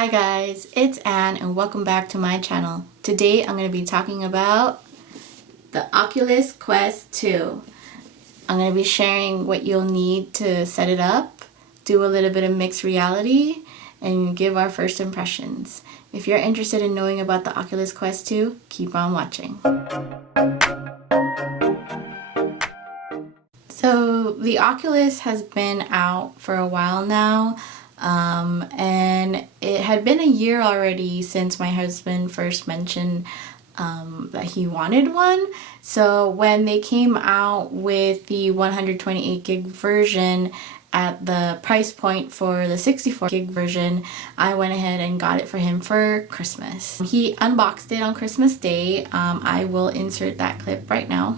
Hi guys, it's Anne and welcome back to my channel. Today I'm going to be talking about the Oculus Quest 2. I'm going to be sharing what you'll need to set it up, do a little bit of mixed reality, and give our first impressions. If you're interested in knowing about the Oculus Quest 2, keep on watching. So the Oculus has been out for a while now. And it had been a year already since my husband first mentioned that he wanted one. So when they came out with the 128 gig version at the price point for the 64 gig version, I went ahead and got it for him for Christmas. He unboxed it on Christmas Day. I will insert that clip right now.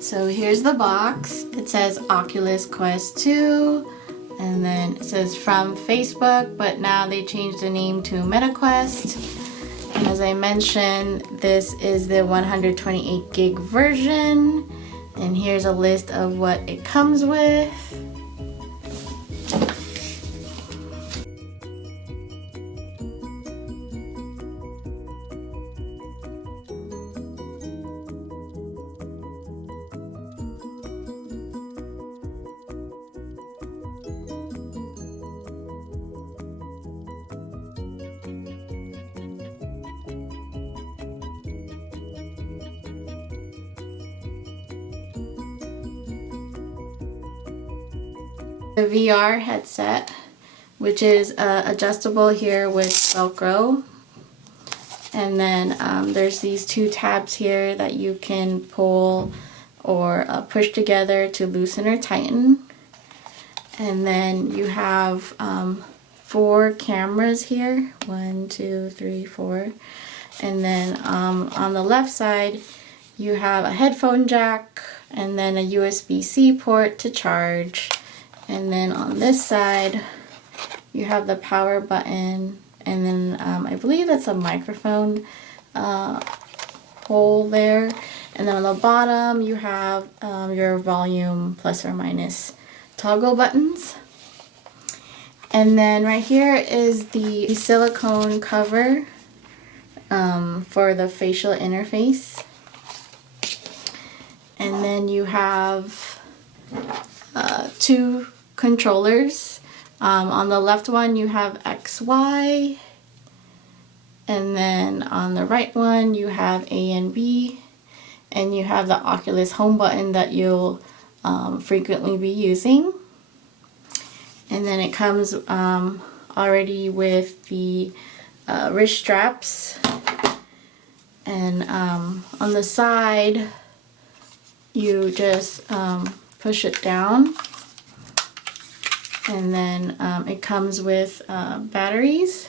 So here's the box. It says Oculus Quest 2. And then it says from Facebook, but now they changed the name to MetaQuest. And as I mentioned, this is the 128 gig version. And here's a list of what it comes with. The VR headset, which is adjustable here with Velcro, and then there's these two tabs here that you can pull or push together to loosen or tighten. And then you have 4 cameras here, 1, 2, 3, 4, and then on the left side you have a headphone jack and then a USB-C port to charge. And then on this side, you have the power button, and then I believe that's a microphone hole there. And then on the bottom, you have your volume plus or minus toggle buttons. And then right here is the silicone cover for the facial interface. And then you have 2 controllers. On the left one you have XY, and then on the right one you have A and B, and you have the Oculus home button that you'll frequently be using. And then it comes already with the wrist straps, and on the side you just push it down. And then it comes with batteries,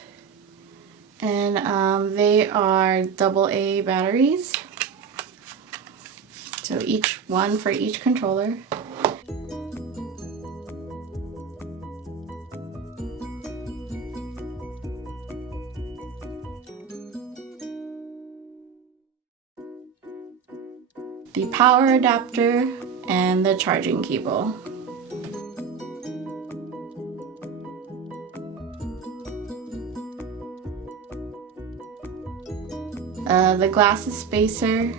and they are AA batteries, so each one for each controller. The power adapter and the charging cable. The glasses spacer,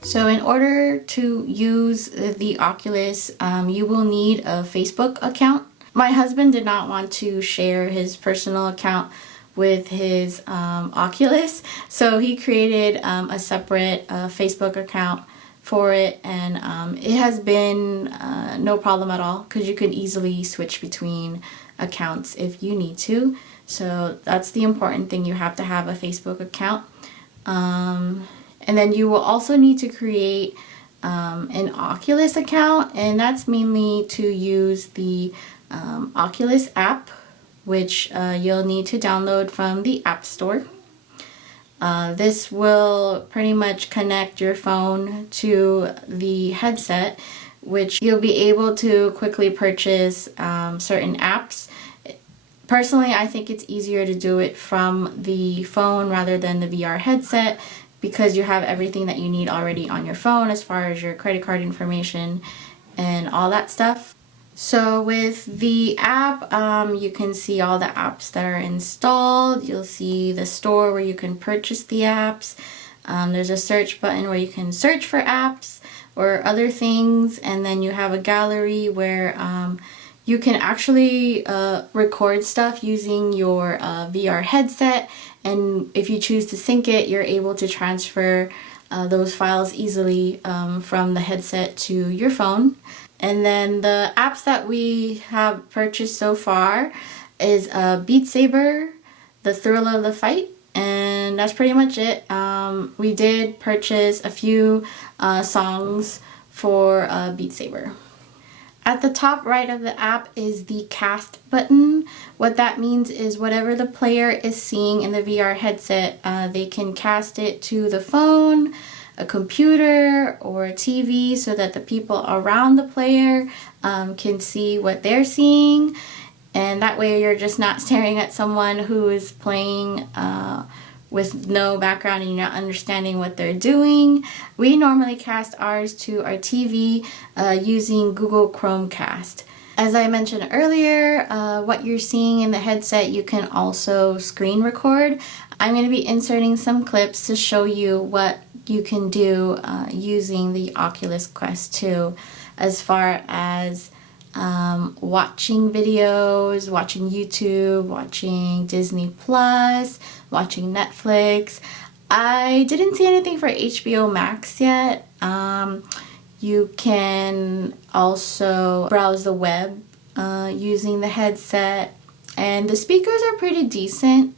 so in order to use the Oculus, you will need a Facebook account. My husband did not want to share his personal account with his Oculus, so he created a separate Facebook account for it, and it has been no problem at all, because you could easily switch between accounts if you need to. So that's the important thing, you have to have a Facebook account. And then you will also need to create an Oculus account, and that's mainly to use the Oculus app, which you'll need to download from the App Store. This will pretty much connect your phone to the headset, which you'll be able to quickly purchase certain apps. Personally, I think it's easier to do it from the phone rather than the VR headset, because you have everything that you need already on your phone as far as your credit card information and all that stuff. So with the app, you can see all the apps that are installed. You'll see the store where you can purchase the apps. There's a search button where you can search for apps or other things, and then you have a gallery where you can actually record stuff using your VR headset, and if you choose to sync it, you're able to transfer those files easily from the headset to your phone. And then the apps that we have purchased so far is Beat Saber, The Thrill of the Fight, and that's pretty much it. We did purchase a few songs for Beat Saber. At the top right of the app is the cast button. What that means is whatever the player is seeing in the VR headset, they can cast it to the phone, a computer, or a TV so that the people around the player can see what they're seeing. And that way you're just not staring at someone who is playing with no background and you're not understanding what they're doing. We normally cast ours to our TV using Google Chromecast. As I mentioned earlier, what you're seeing in the headset, you can also screen record. I'm going to be inserting some clips to show you what you can do using the Oculus Quest 2 as far as watching videos, watching YouTube, watching Disney Plus, watching Netflix. I didn't see anything for HBO Max yet. You can also browse the web using the headset, and the speakers are pretty decent.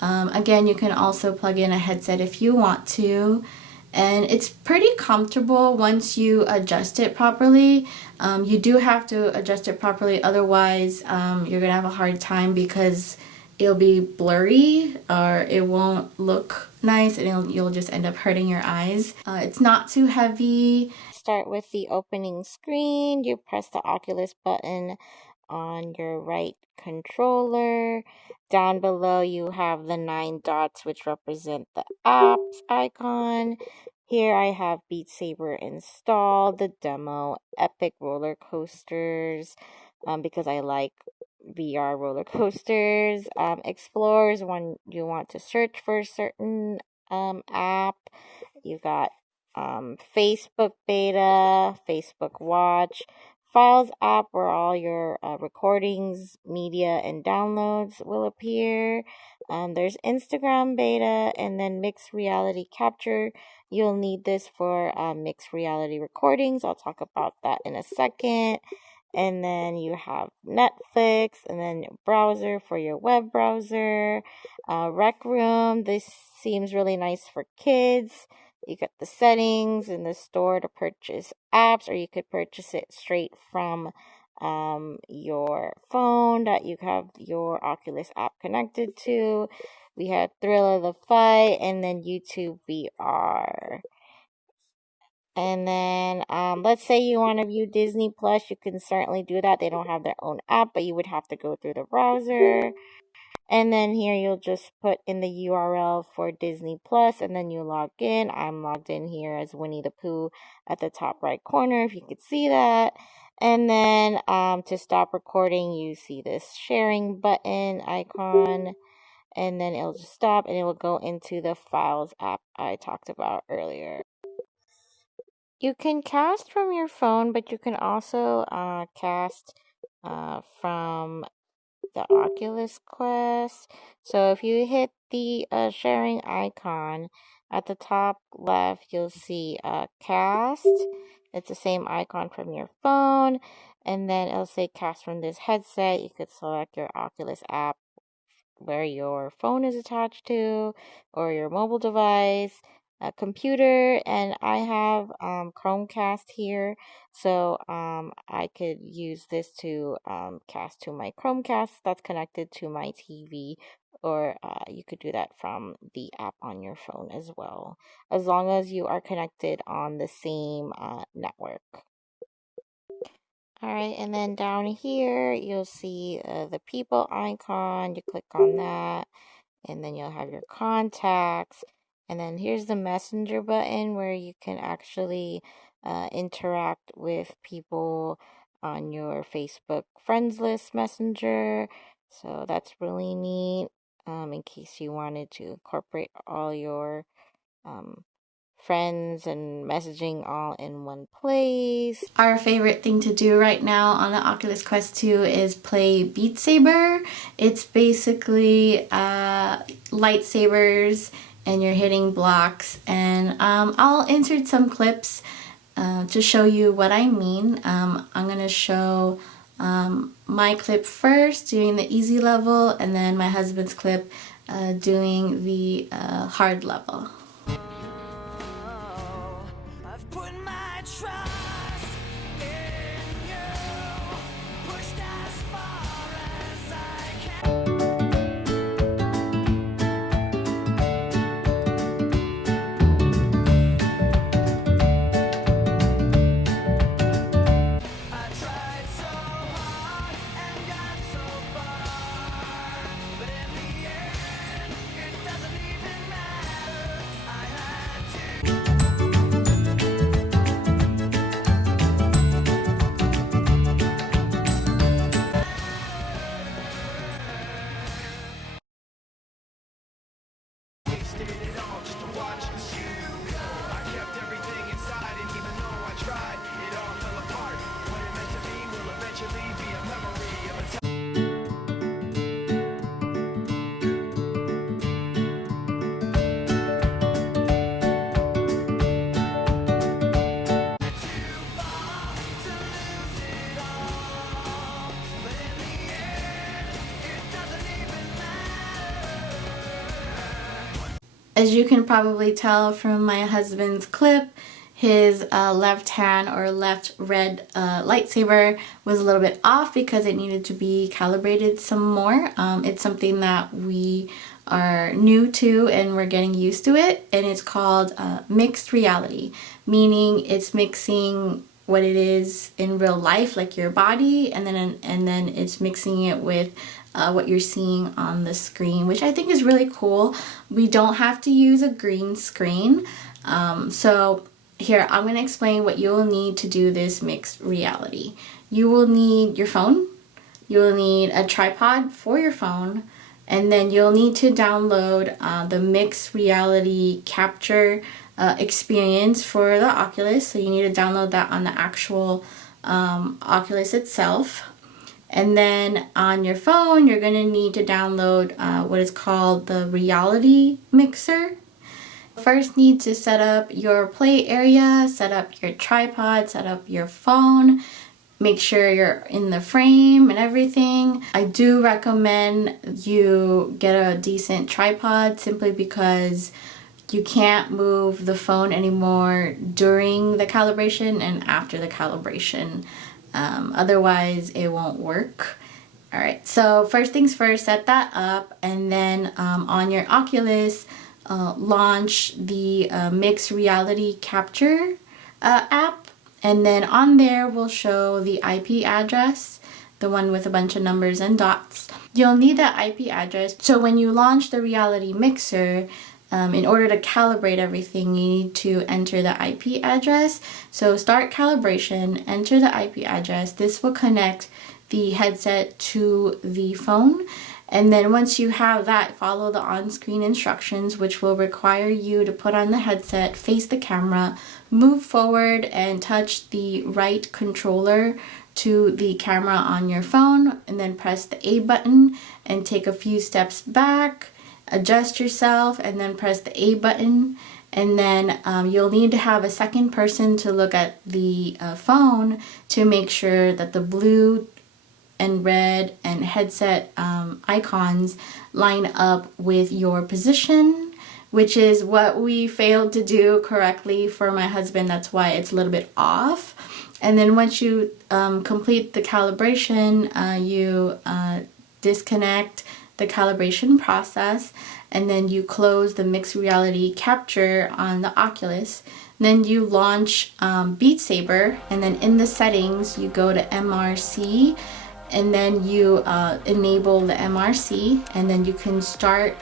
Again, you can also plug in a headset if you want to, and it's pretty comfortable once you adjust it properly. You do have to adjust it properly, otherwise you're gonna have a hard time because it'll be blurry or it won't look nice and you'll just end up hurting your eyes. It's not too heavy. Start with the opening screen. You press the Oculus button on your right controller. Down below you have the 9 dots which represent the apps icon. Here I have Beat Saber installed, the demo, Epic Roller Coasters, because I like VR roller coasters. Explore is when you want to search for a certain app. You got Facebook Beta, Facebook Watch, Files app where all your recordings, media, and downloads will appear. There's Instagram Beta, and then Mixed Reality Capture. You'll need this for mixed reality recordings. I'll talk about that in a second. And then you have Netflix, and then browser for your web browser. Rec Room, this seems really nice for kids. You got the settings in the store to purchase apps, or you could purchase it straight from your phone that you have your Oculus app connected to. We had Thrill of the Fight, and then YouTube VR. And then let's say you want to view Disney Plus, you can certainly do that. They don't have their own app, but you would have to go through the browser. And then here you'll just put in the URL for Disney Plus, and then you log in. I'm logged in here as Winnie the Pooh at the top right corner, if you could see that. And then to stop recording, you see this sharing button icon, and then it'll just stop and it will go into the Files app I talked about earlier. You can cast from your phone, but you can also cast from the Oculus Quest. So if you hit the sharing icon at the top left, you'll see cast. It's the same icon from your phone, and then it'll say cast from this headset. You could select your Oculus app where your phone is attached to, or your mobile device, a computer, and I have Chromecast here, so I could use this to cast to my Chromecast that's connected to my TV, or you could do that from the app on your phone as well, as long as you are connected on the same network. Alright, and then down here you'll see the people icon. You click on that, and then you'll have your contacts, And then here's the messenger button where you can actually interact with people on your Facebook friends list messenger. So that's really neat, in case you wanted to incorporate all your friends and messaging all in one place. Our favorite thing to do right now on the Oculus Quest 2 is play Beat Saber. It's basically lightsabers and you're hitting blocks, and I'll insert some clips to show you what I mean. I'm gonna show my clip first doing the easy level, and then my husband's clip doing the hard level. As you can probably tell from my husband's clip, his left hand or left red lightsaber was a little bit off because it needed to be calibrated some more. It's something that we are new to and we're getting used to it, and it's called mixed reality, meaning it's mixing what it is in real life, like your body, and then it's mixing it with what you're seeing on the screen, which I think is really cool. We don't have to use a green screen. So here, I'm going to explain what you will need to do this mixed reality. You will need your phone, you will need a tripod for your phone, and then you'll need to download the mixed reality capture experience for the Oculus. So you need to download that on the actual Oculus itself. And then on your phone, you're going to need to download what is called the Reality Mixer. First, need to set up your play area, set up your tripod, set up your phone, make sure you're in the frame and everything. I do recommend you get a decent tripod simply because you can't move the phone anymore during the calibration and after the calibration. Otherwise it won't work. All right, so first things first, set that up, and then on your Oculus, launch the mixed reality capture app, and then on there will show the IP address, the one with a bunch of numbers and dots. You'll need that IP address, so when you launch the reality mixer, in order to calibrate everything, you need to enter the IP address. So start calibration, enter the IP address. This will connect the headset to the phone. And then once you have that, follow the on-screen instructions, which will require you to put on the headset, face the camera, move forward, and touch the right controller to the camera on your phone, and then press the A button and take a few steps back. Adjust yourself and then press the A button, and then you'll need to have a second person to look at the phone to make sure that the blue and red and headset icons line up with your position, which is what we failed to do correctly for my husband. That's why it's a little bit off. And then once you complete the calibration, you disconnect the calibration process, and then you close the mixed reality capture on the Oculus. Then you launch Beat Saber, and then in the settings you go to MRC, and then you enable the MRC, and then you can start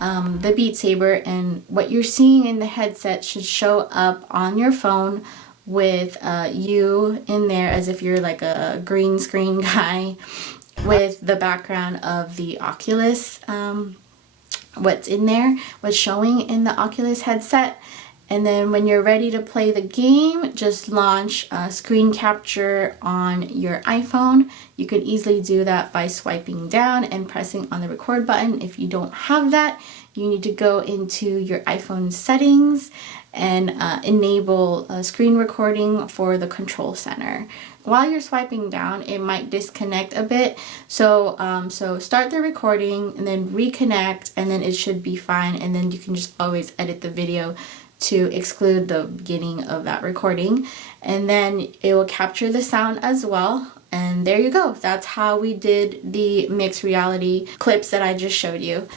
the Beat Saber, and what you're seeing in the headset should show up on your phone with you in there as if you're like a green screen guy with the background of the Oculus, what's in there, what's showing in the Oculus headset. And then when you're ready to play the game, just launch screen capture on your iPhone. You can easily do that by swiping down and pressing on the record button. If you don't have that, you need to go into your iPhone settings and enable screen recording for the control center. While you're swiping down, it might disconnect a bit. So start the recording and then reconnect, and then it should be fine. And then you can just always edit the video to exclude the beginning of that recording, and then it will capture the sound as well. And there you go. That's how we did the mixed reality clips that I just showed you.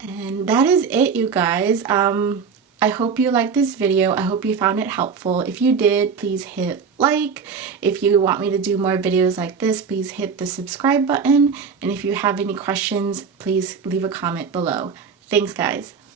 And that is it, you guys. I hope you liked this video. I hope you found it helpful. If you did, please hit like. If you want me to do more videos like this, please hit the subscribe button. And if you have any questions, please leave a comment below. Thanks, guys.